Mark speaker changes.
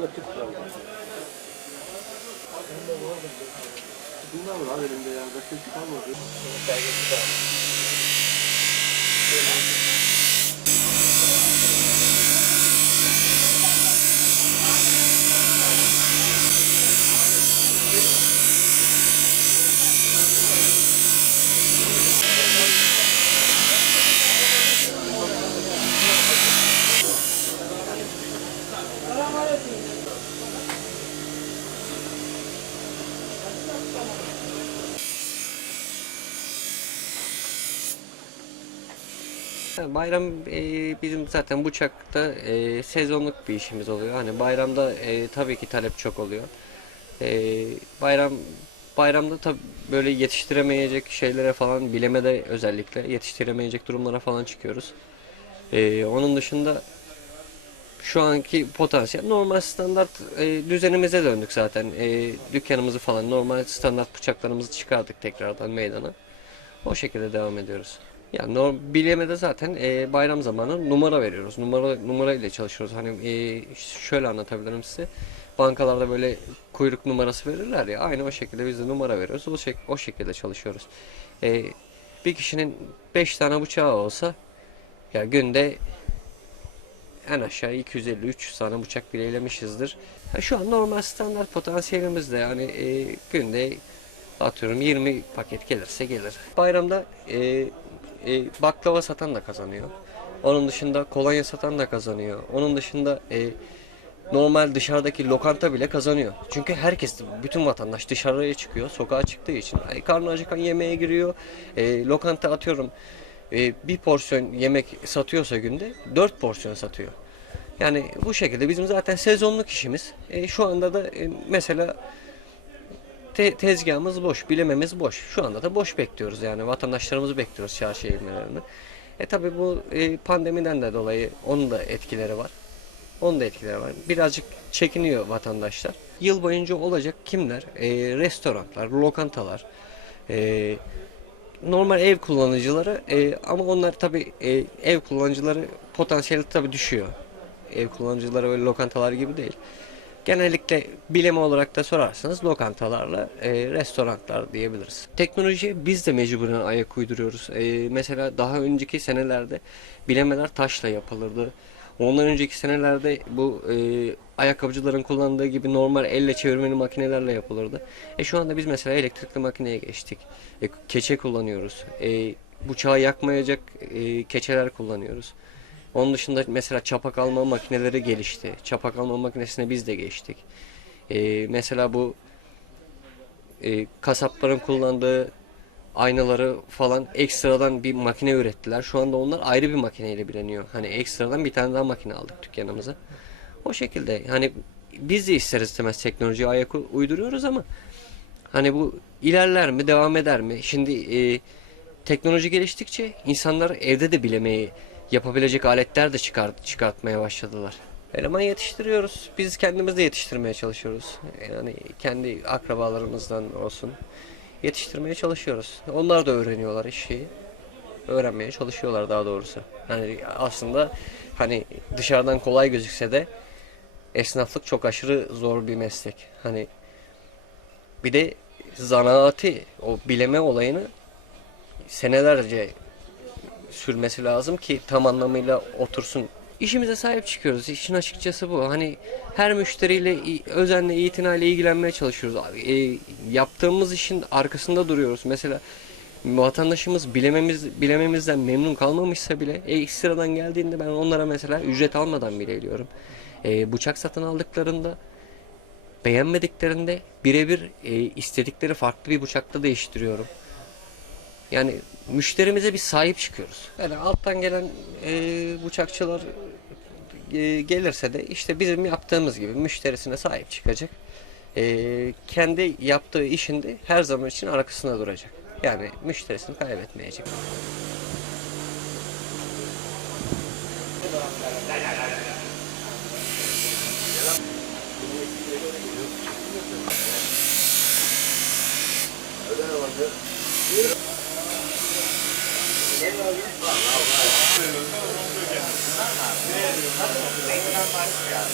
Speaker 1: Yakıt var. Bunlar var elimde ya. Başka bir şey kalmadı.
Speaker 2: Ha, Bayram e, bizim zaten Buçak'ta e, sezonluk bir işimiz oluyor. Hani bayramda e, tabii ki talep çok oluyor. E, bayram bayramda tabii böyle yetiştiremeyecek şeylere falan bilemede özellikle yetiştiremeyecek durumlara falan çıkıyoruz. E, onun dışında şu anki potansiyel normal standart e, düzenimize döndük zaten. E, dükkanımızı falan normal standart bıçaklarımızı çıkardık tekrardan meydana. O şekilde devam ediyoruz. Ya norm, bilemede zaten e, bayram zamanı numara veriyoruz. Numara numara ile çalışıyoruz. Hani e, şöyle anlatabilirim size. Bankalarda böyle kuyruk numarası verirler ya. Aynı o şekilde biz de numara veriyoruz. O, şek o şekilde çalışıyoruz. E, bir kişinin 5 tane bıçağı olsa ya günde en aşağı 250-300 tane bıçak bileylemişizdir. Ha, şu an normal standart potansiyelimizde yani e, günde atıyorum 20 paket gelirse gelir. Bayramda e, e, baklava satan da kazanıyor. Onun dışında kolonya satan da kazanıyor. Onun dışında e, normal dışarıdaki lokanta bile kazanıyor. Çünkü herkes, bütün vatandaş dışarıya çıkıyor, sokağa çıktığı için. Ay, karnı acıkan yemeğe giriyor. E, lokanta atıyorum e, bir porsiyon yemek satıyorsa günde 4 porsiyon satıyor. Yani bu şekilde bizim zaten sezonluk işimiz. E, şu anda da e, mesela te- tezgahımız boş, bilememiz boş. Şu anda da boş bekliyoruz yani vatandaşlarımızı bekliyoruz çarşıya inmelerini. E tabi bu e, pandemiden de dolayı onun da etkileri var. Onun da etkileri var. Birazcık çekiniyor vatandaşlar. Yıl boyunca olacak kimler? E, restoranlar, lokantalar, e, normal ev kullanıcıları e, ama onlar tabi e, ev kullanıcıları potansiyeli tabi düşüyor. Ev kullanıcıları öyle lokantalar gibi değil. Genellikle bileme olarak da sorarsanız lokantalarla e, restoranlar diyebiliriz. Teknolojiye biz de mecburen ayak uyduruyoruz. E, mesela daha önceki senelerde bilemeler taşla yapılırdı. Ondan önceki senelerde bu e, ayakkabıcıların kullandığı gibi normal elle çevirmeli makinelerle yapılırdı. E şu anda biz mesela elektrikli makineye geçtik. E, keçe kullanıyoruz. E, bıçağı yakmayacak e, keçeler kullanıyoruz. Onun dışında mesela çapak alma makineleri gelişti. Çapak alma makinesine biz de geçtik. Ee, mesela bu e, kasapların kullandığı aynaları falan ekstradan bir makine ürettiler. Şu anda onlar ayrı bir makineyle bileniyor. Hani ekstradan bir tane daha makine aldık dükkanımıza. O şekilde hani biz de ister istemez teknolojiye ayak uyduruyoruz ama hani bu ilerler mi, devam eder mi? Şimdi e, teknoloji geliştikçe insanlar evde de bilemeyi yapabilecek aletler de çıkart, çıkartmaya başladılar. Eleman yetiştiriyoruz. Biz kendimiz de yetiştirmeye çalışıyoruz. Yani kendi akrabalarımızdan olsun. Yetiştirmeye çalışıyoruz. Onlar da öğreniyorlar işi. Öğrenmeye çalışıyorlar daha doğrusu. Hani aslında hani dışarıdan kolay gözükse de esnaflık çok aşırı zor bir meslek. Hani bir de zanaati, o bileme olayını senelerce sürmesi lazım ki tam anlamıyla otursun. İşimize sahip çıkıyoruz. İşin açıkçası bu. Hani her müşteriyle özenle, itinayla ilgilenmeye çalışıyoruz. E, yaptığımız işin arkasında duruyoruz. Mesela vatandaşımız bilememiz bilememizden memnun kalmamışsa bile e, ekstradan geldiğinde ben onlara mesela ücret almadan bile ediyorum. E, bıçak satın aldıklarında beğenmediklerinde birebir e, istedikleri farklı bir bıçakla değiştiriyorum. Yani müşterimize bir sahip çıkıyoruz. Yani alttan gelen e, bıçakçılar e, gelirse de işte bizim yaptığımız gibi müşterisine sahip çıkacak. E, kendi yaptığı işinde her zaman için arkasında duracak. Yani müşterisini kaybetmeyecek. Yeah. Yan.